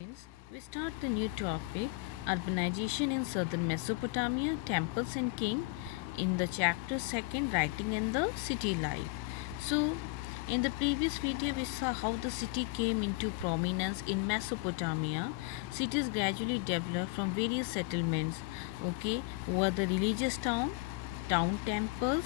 We start the new topic urbanization in southern Mesopotamia, temples and king in the chapter second, writing and the city life. So, in the previous video, we saw how the city came into prominence in Mesopotamia. Cities gradually developed from various settlements, okay, were the religious town temples,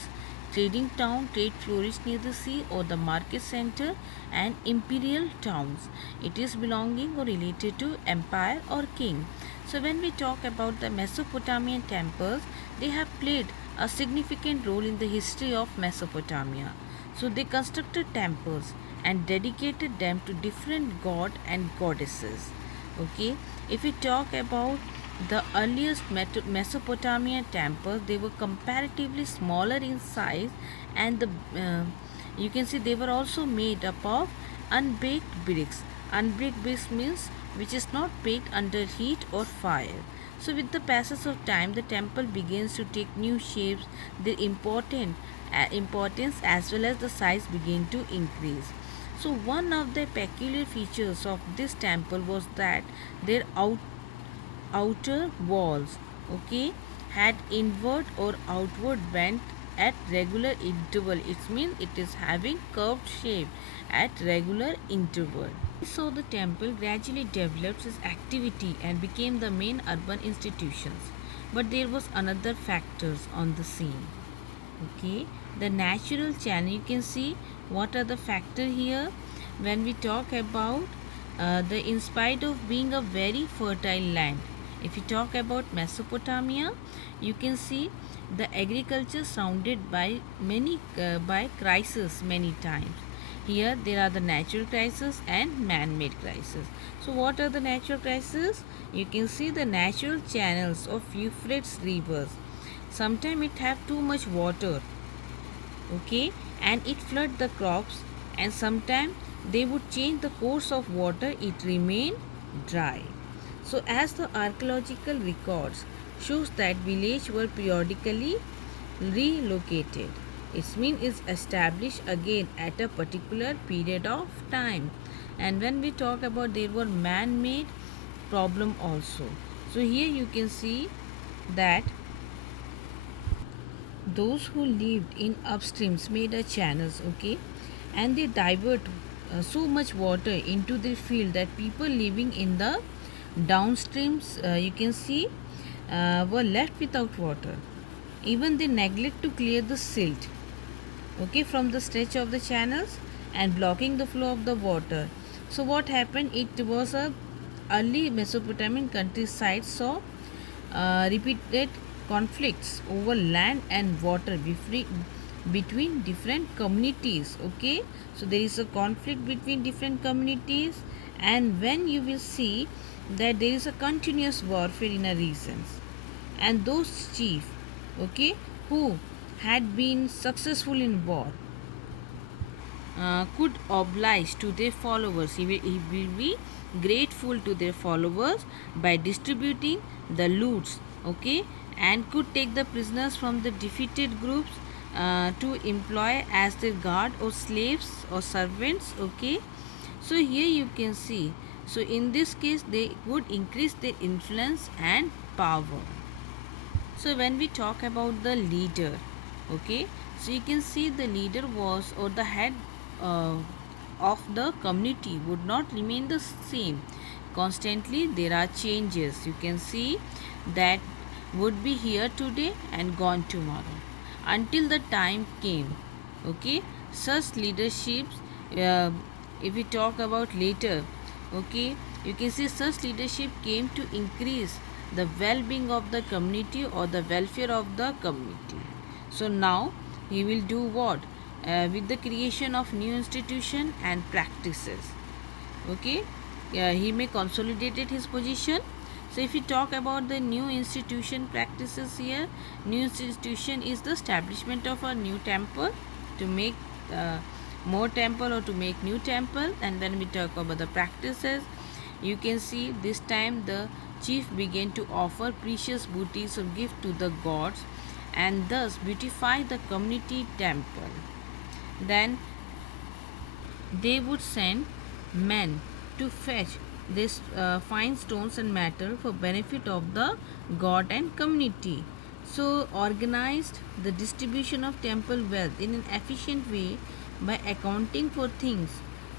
trading town, trade flourished near the sea or the market center, and imperial towns. It is belonging or related to empire or king. So when we talk about the Mesopotamian temples, they have played a significant role in the history of Mesopotamia. So they constructed temples and dedicated them to different god and goddesses. Okay, if we talk about the earliest Mesopotamian temples, they were comparatively smaller in size, and you can see they were also made up of unbaked bricks. Unbaked bricks means which is not baked under heat or fire. So, with the passage of time, the temple begins to take new shapes. Their importance as well as the size began to increase. So, one of the peculiar features of this temple was that their outer walls, okay, had inward or outward bent at regular interval. It means it is having curved shape at regular interval. So the temple gradually developed its activity and became the main urban institutions. But there was another factors on the scene. Okay, the natural channel, you can see what are the factor here. When we talk about the in spite of being a very fertile land, if you talk about Mesopotamia, you can see the agriculture surrounded by many by crisis many times. Here there are the natural crisis and man-made crisis. So what are the natural crisis? You can see the natural channels of Euphrates rivers. Sometimes it have too much water, okay, and it flood the crops, and sometimes they would change the course of water, it remain dry. So as the archaeological records shows that village were periodically relocated, its mean is established again at a particular period of time. And when we talk about there were man-made problem also. So here you can see that those who lived in upstreams made a channels, okay, and they divert so much water into the field that people living in the downstreams, you can see, were left without water. Even they neglect to clear the silt, okay, from the stretch of the channels and blocking the flow of the water. So what happened, it was a early Mesopotamian countryside saw repeated conflicts over land and water between different communities, okay. So there is a conflict between different communities, and when you will see that there is a continuous warfare in a regions, and those chief, okay, who had been successful in war could oblige to their followers. He will be grateful to their followers by distributing the loots, okay, and could take the prisoners from the defeated groups to employ as their guard or slaves or servants, okay. So here you can see, so in this case they would increase their influence and power. So when we talk about the leader, okay, so you can see the leader was, or the head uh, of the community would not remain the same. Constantly there are changes. You can see that would be here today and gone tomorrow until the time came. Okay, such leaderships. Uh, if we talk about later, okay, you can see such leadership came to increase the well-being of the community or the welfare of the community. So now he will do what, with the creation of new institution and practices, okay, he may consolidated his position. So if we talk about the new institution practices here, new institution is the establishment of a new temple to make uh, more temple or to make new temple. And when we talk about the practices, you can see this time the chief began to offer precious booties of gift to the gods and thus beautify the community temple. Then they would send men to fetch this fine stones and metal for benefit of the god and community. So organized the distribution of temple wealth in an efficient way by accounting for things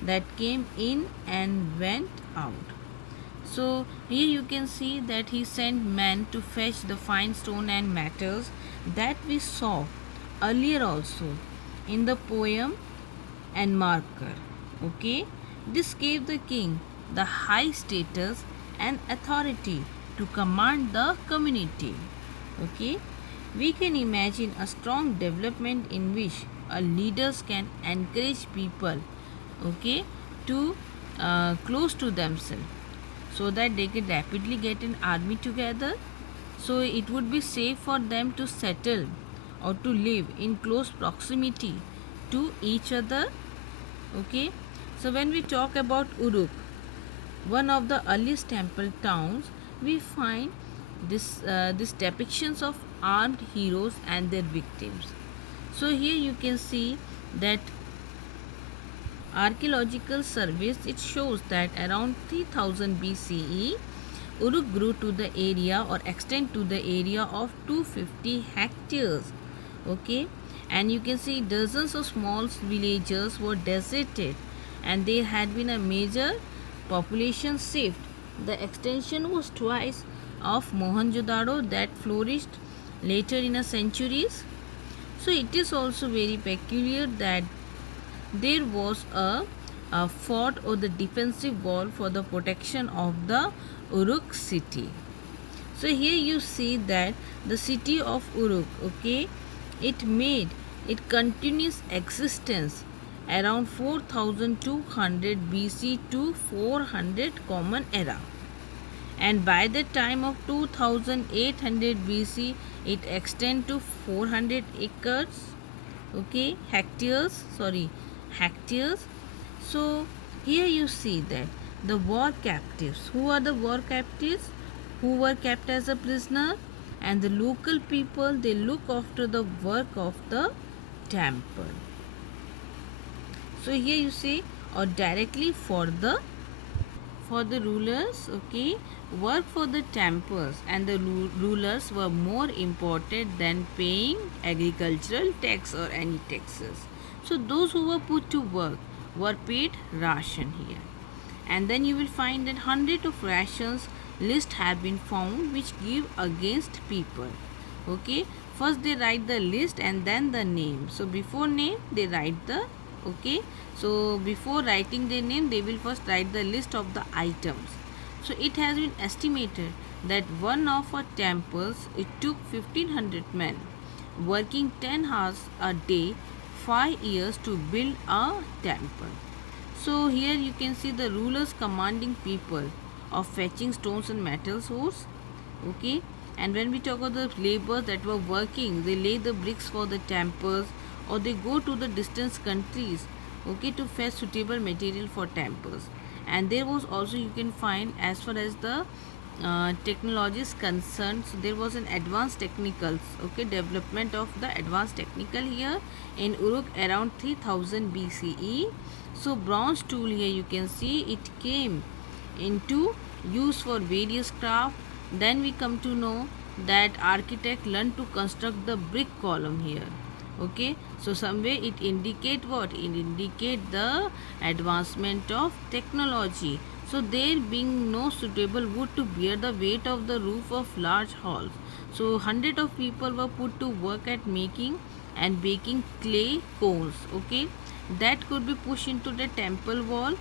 that came in and went out. So here you can see that he sent men to fetch the fine stone and metals that we saw earlier also in the poem and marker. Okay, this gave the king the high status and authority to command the community. Okay, we can imagine a strong development in which leaders can encourage people, okay, to close to themselves so that they can rapidly get an army together, so it would be safe for them to settle or to live in close proximity to each other. Okay, so when we talk about Uruk, one of the earliest temple towns, we find this depictions of armed heroes and their victims. So here you can see that archaeological surveys, it shows that around 3000 BCE, Uruk grew to the area or extend to the area of 250 hectares. Okay, and you can see dozens of small villages were deserted, and there had been a major population shift. The extension was twice of Mohenjo-daro that flourished later in a centuries. So it is also very peculiar that there was a fort or the defensive wall for the protection of the Uruk city. So here you see that the city of Uruk, okay, it continuous existence around 4200 BC to 400 Common Era, and by the time of 2800 BC it extend to 400 acres, okay, hectares. So here you see that the war captives, who are the war captives who were kept as a prisoner, and the local people, they look after the work of the temple. So here you see, or directly for the rulers, okay, work for the temples and the rulers were more important than paying agricultural tax or any taxes. So those who were put to work were paid ration here. And then you will find that hundred of rations list have been found which give against people. Okay, first they write the list and then the name. So before name they write the, okay, so before writing their name they will first write the list of the items. So it has been estimated that one of our temples, it took 1500 men working 10 hours a day 5 years to build a temple. So here you can see the rulers commanding people of fetching stones and metal ores. Okay, and when we talk about the laborers that were working, they lay the bricks for the temples or they go to the distant countries, okay, to fetch suitable material for temples. And there was also, you can find, as far as the technology is concerned, so there was an advanced technicals, okay, development of the advanced technical here in Uruk around 3000 BCE. So bronze tool here you can see it came into use for various craft. Then we come to know that architect learned to construct the brick column here. Okay, so somewhere it indicate what? It indicate the advancement of technology. So there being no suitable wood to bear the weight of the roof of large halls, so hundred of people were put to work at making and baking clay cones, okay, that could be pushed into the temple wall,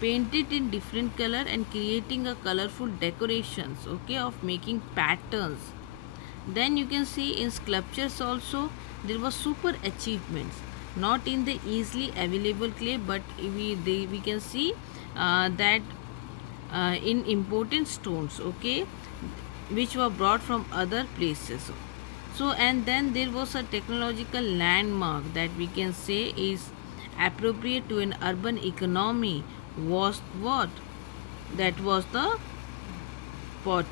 painted in different color and creating a colorful decorations, okay, of making patterns. Then you can see in sculptures also there were super achievements, not in the easily available clay, but we can see that in important stones, okay, which were brought from other places. So and then there was a technological landmark that we can say is appropriate to an urban economy was what? That was the pot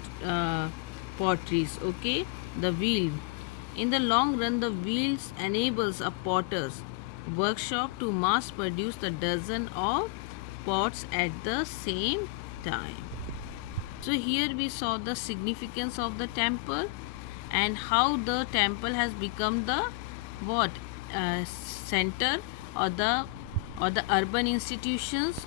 potteries, okay, the wheel. In the long run the wheels enables a potter's workshop to mass produce the dozen of pots at the same time. So here we saw the significance of the temple and how the temple has become the what center or the urban institutions